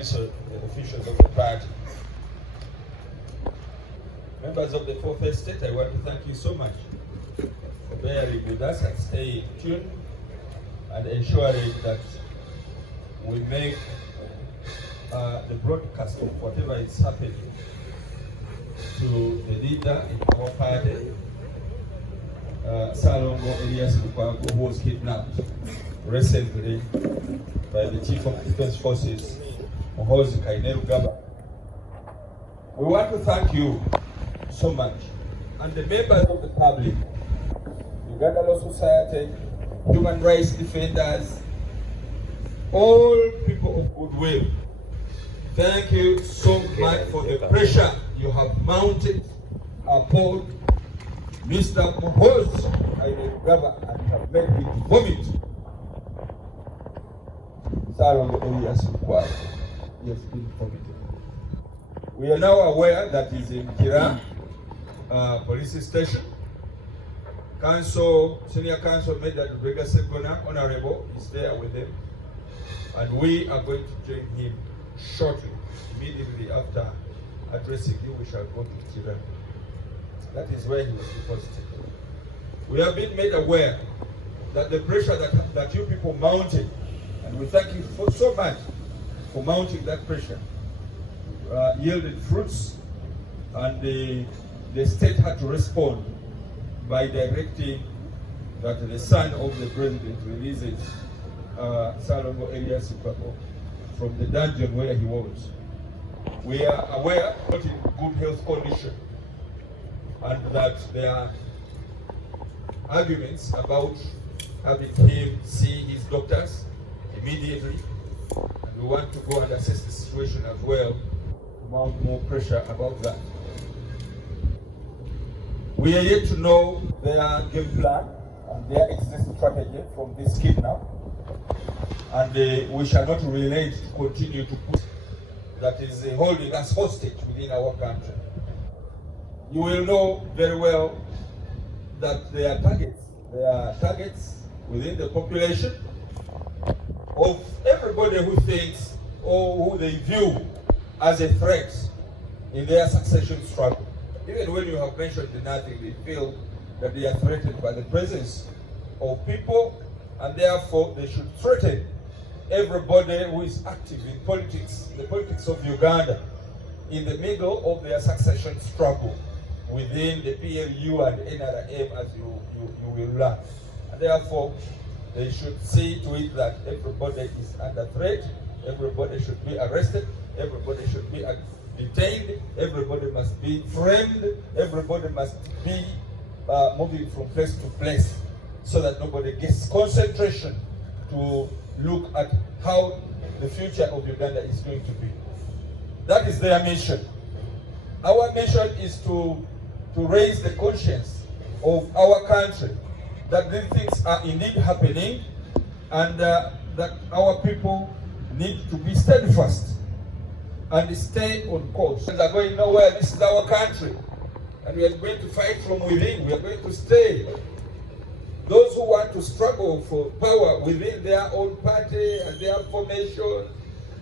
officials of the party. Members of the Fourth Estate, I want to thank you so much for bearing with us and staying tuned and ensuring that we make the broadcast of whatever is happening to the leader in our party, Lukwago, who was kidnapped recently by the Chief of Defense Forces, Gaba. We want to thank you so much, and the members of the public, Uganda Law Society, human rights defenders, all people of goodwill. Thank you so much for the pressure you have mounted upon Mr. Gaba and have made him vomit. He has been vomited. We are now aware that he's in Kira police station. Senior Counsel made that Brigadier Sekona, Honorable, is there with him. And we are going to join him shortly, immediately after addressing you. We shall go to Kira. That is where he was deposited. We have been made aware that the pressure that you people mounted, and we thank you so much for mounting that pressure, yielded fruits, and the state had to respond by directing that the son of the president releases Salongo Elias from the dungeon where he was. We are aware not in good health condition, and that there are arguments about having him see his doctors immediately, and we want to go and assess the situation as well to mount more pressure about that. We are yet to know their game plan and their exit strategy from this kidnap, and we shall not relate to continue to put that is holding us hostage within our country. You will know very well that there are targets within the population of everybody who thinks or who they view as a threat in their succession struggle. Even when you have mentioned nothing, they feel that they are threatened by the presence of people, and therefore they should threaten everybody who is active in politics, the politics of Uganda, in the middle of their succession struggle within the PLU and NRM, as you will learn. And therefore, they should see to it that everybody is under threat, everybody should be arrested, everybody should be detained, everybody must be framed, everybody must be moving from place to place, so that nobody gets concentration to look at how the future of Uganda is going to be. That is their mission. Our mission is to raise the conscience of our country that these things are indeed happening, and that our people need to be steadfast and stay on course. We are going nowhere. This is our country, and we are going to fight from within. We are going to stay. Those who want to struggle for power within their own party and their formation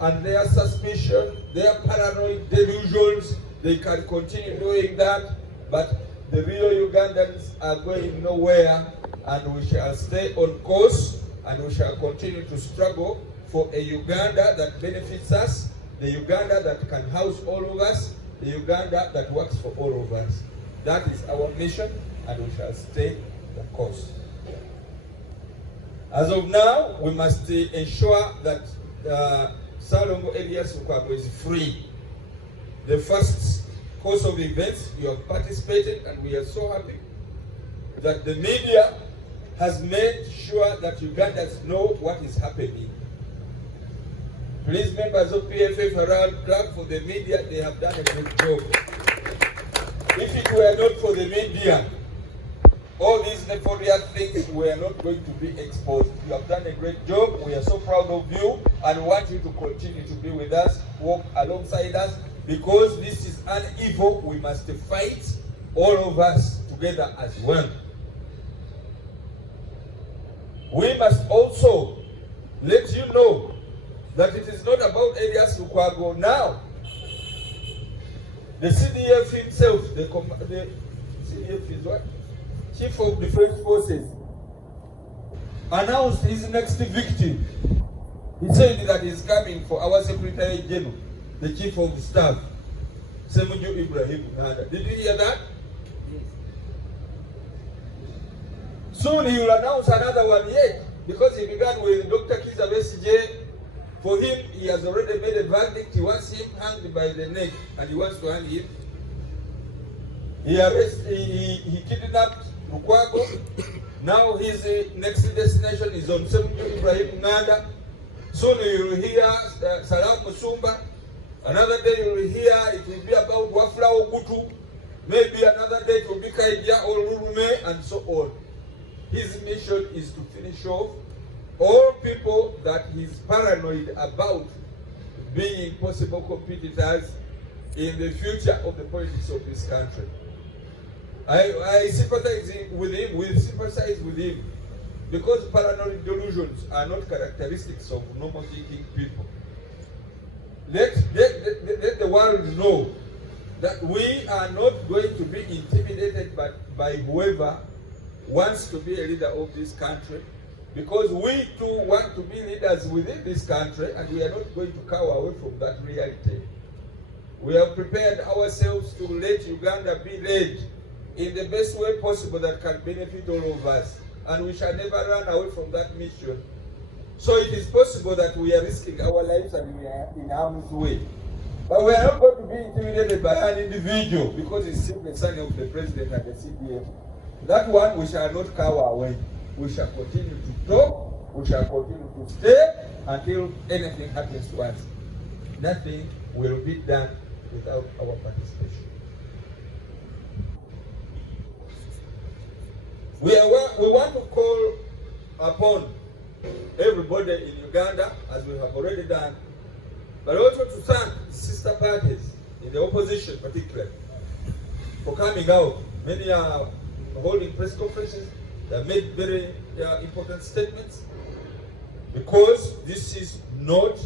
and their suspicion, their paranoid delusions, they can continue doing that, but the real Ugandans are going nowhere, and we shall stay on course, and we shall continue to struggle for a Uganda that benefits us, the Uganda that can house all of us, the Uganda that works for all of us. That is our mission, and we shall stay the course. As of now, we must ensure that Salongo Elias Lukwago is free. The first course of events, you have participated, and we are so happy that the media has made sure that Ugandans know what is happening. Please, members of PFF around, clap for the media. They have done a great job. If it were not for the media, all these nefarious things were not going to be exposed. You have done a great job. We are so proud of you and want you to continue to be with us, walk alongside us, because this is an evil we must fight, all of us together as one. We must also let you know that it is not about Elias Lukwago now. The CDF himself, the CDF is what? Chief of Defense Forces, announced his next victim. He said that he's coming for our Secretary General, the Chief of Staff, Semuju Ibrahim Nada. Did you hear that? Yes. Soon he will announce another one yet, because he began with Dr. Kiza Besigye. For him, he has already made a verdict. He wants him hanged by the neck, and he wants to hang him. He kidnapped Lukwago. Now his next destination is on Semuju Ibrahim Nada. Soon you will hear Salam Musumba. Another day you will hear it will be about Wafla Ogutu. Maybe another day it will be Kaija or Lulume, and so on. His mission is to finish off all people that he's paranoid about being possible competitors in the future of the politics of this country. I sympathize with him, because paranoid delusions are not characteristics of normal thinking people. Let the world know that we are not going to be intimidated by whoever wants to be a leader of this country, because we too want to be leaders within this country, and we are not going to cower away from that reality. We have prepared ourselves to let Uganda be led in the best way possible that can benefit all of us, and we shall never run away from that mission. So it is possible that we are risking our lives and we are in harm's way. But we are not going to be intimidated by an individual because he's simply son of the president and the CDF. That one we shall not cower away. We shall continue to talk, we shall continue to stay until anything happens to us. Nothing will be done without our participation. We want to call upon everybody in Uganda, as we have already done, but also to thank sister parties in the opposition particularly for coming out. Many are holding press conferences. They have made very important statements, because this is not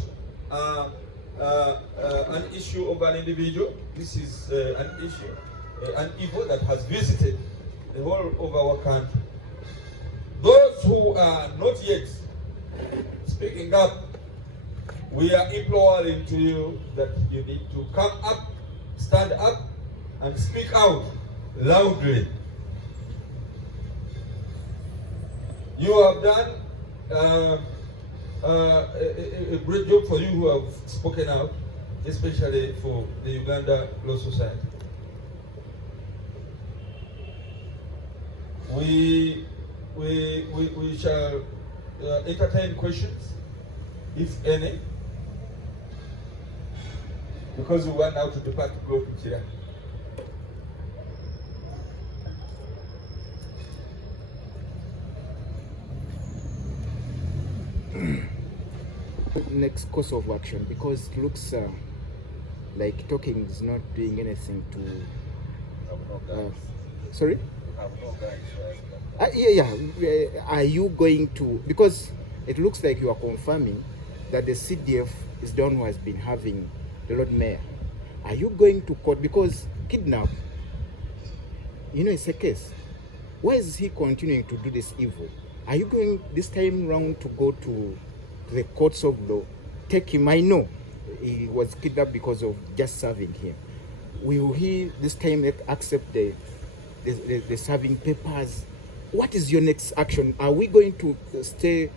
an issue of an individual. This is an issue, an evil that has visited the whole of our country. Those who are not yet speaking up, we are imploring to you that you need to come up, stand up, and speak out loudly. You have done a great job for you who have spoken out, especially for the Uganda Law Society. We shall entertain questions, if any, because we want now to depart to go to chair. Next course of action, because it looks like talking is not doing anything to. Sorry? Are you going to, because it looks like you are confirming that the CDF is the one who has been having the Lord Mayor. Are you going to court? Because kidnap, it's a case. Why is he continuing to do this evil? Are you going this time round to go to the courts of law, take him? I know he was kidnapped because of just serving him. Will he this time accept the serving papers? What is your next action? Are we going to stay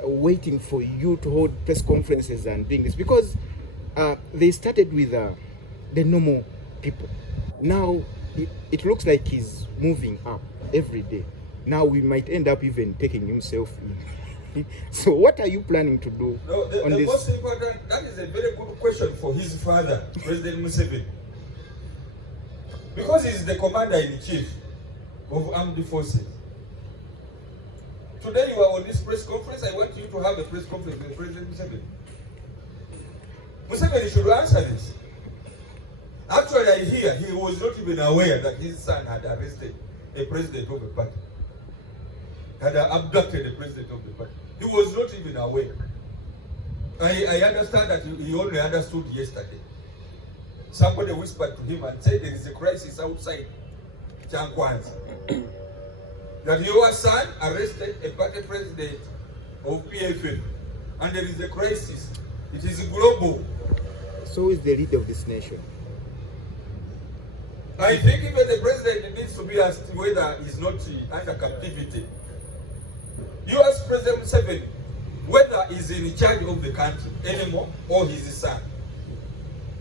waiting for you to hold press conferences and doing this? Because they started with the normal people. Now it looks like he's moving up every day. Now we might end up even taking himself in. So what are you planning to do on this? Most important, that is a very good question for his father, President Museveni. Because he's the commander-in-chief of armed forces. Today you are on this press conference. I want you to have a press conference with President Museveni. Museveni should answer this. Actually, I hear he was not even aware that his son had arrested a president of the party, had abducted the president of the party. He was not even aware. I understand that he only understood yesterday. Somebody whispered to him and said there is a crisis outside Chankwanza. That your son arrested a party president of PFF. And there is a crisis. It is global. So who is the leader of this nation? I think even the president needs to be asked whether he's not under captivity. U.S. President Museveni, whether he's in charge of the country anymore or his son.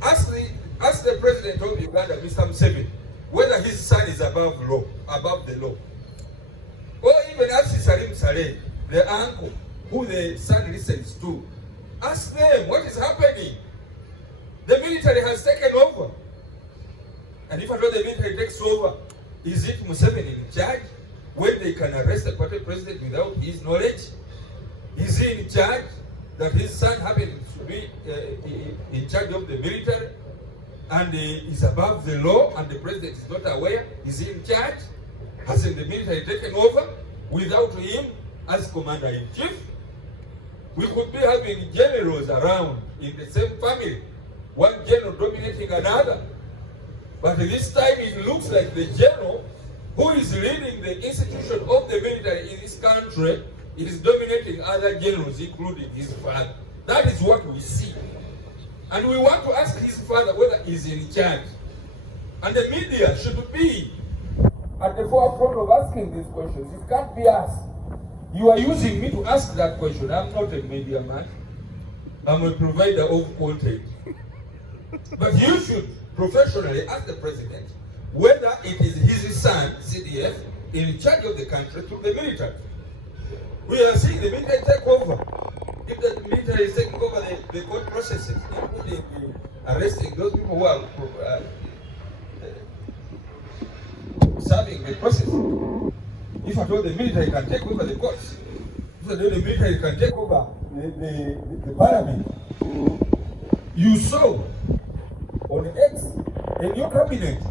Ask the president of Uganda, Mr. Museveni, whether his son is above the law. Or even ask Salim Saleh, the uncle, who the son listens to. Ask them what is happening. The military has taken over. And if at all the military takes over, is it Museveni in charge when they can arrest the party president without his knowledge? Is he in charge that his son happens to be in charge of the military and is above the law and the president is not aware? Is he in charge? Hasn't the military taken over without him as commander-in-chief? We could be having generals around in the same family, one general dominating another. But this time it looks like the general who is leading the institution of the military in this country is dominating other generals, including his father. That is what we see. And we want to ask his father whether he's in charge. And the media should be at the forefront of asking these questions. It can't be asked. You are using me to ask that question. I'm not a media man. I'm a provider of content. But you should professionally ask the president whether it is his son, CDF, in charge of the country through the military. We are seeing the military take over. If the military is taking over the court processes, including arresting those people who are serving the process. If at all the military can take over the courts, if at all the military can take over the parliament, you saw on X a new cabinet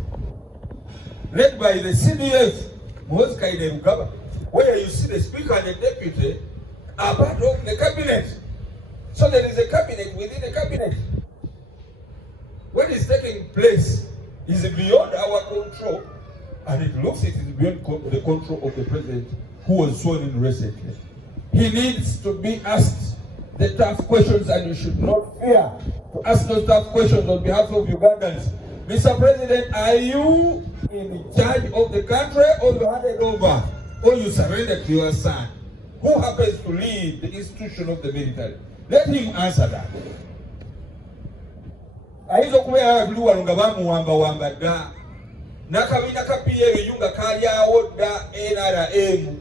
led by the CDF, where you see the speaker and the deputy are part of the cabinet. So there is a cabinet within a cabinet. What is taking place is beyond our control, and it looks it is beyond the control of the president who was sworn in recently. He needs to be asked the tough questions, and you should not fear to ask those tough questions on behalf of Ugandans. Mr. President, are you in charge of the country, or you handed over, or you surrendered to your son, who happens to lead the institution of the military? Let him answer that. Aizo kubeera buli walunga bamuwamba dda n'akabiina ka PFF yunga kalyawo dda NRM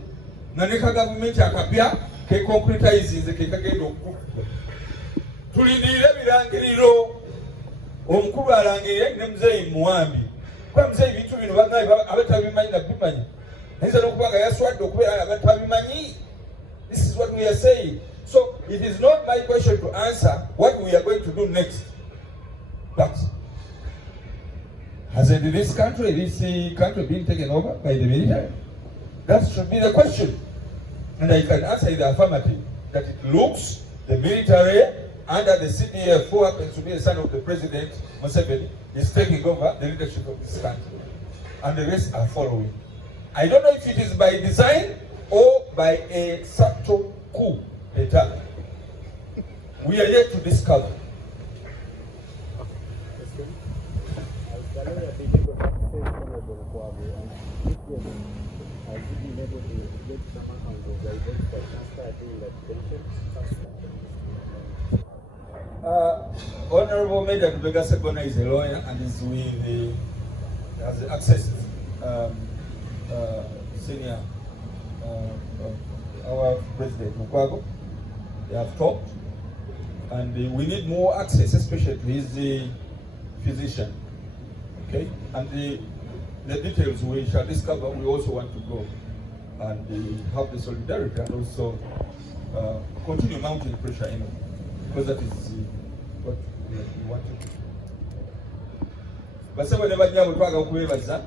nga ne ka gavumenti akapya ke concretizinze ke kagenda okukuba. Tulindirire ebirangiriro omukulu alangirire ne muzeeyi muwambi kuba muzeeyi bintu bino banaye abatabimanyi nabimanyi ayinza n'okubanga yaswadde okubeera abatabimanyi. This is what we are saying. So it is not my question to answer what we are going to do next. But hasn't this country been taken over by the military? That should be the question. And I can answer in the affirmative that it looks the military under the CDF, who happens to be the son of the president, Museveni, is taking over the leadership of this country. And the rest are following. I don't know if it is by design or by a subtle coup d'etat. We are yet to discover. Honorable Major Begasa is a lawyer and is with has access senior our president Lukwago. They have talked, and we need more access, especially to his physician. Okay, and the details we shall discover. We also want to go and have the solidarity and also continue mounting pressure in, because that is what we want to do. Basaba ne bajja bwe twaga okubeebaza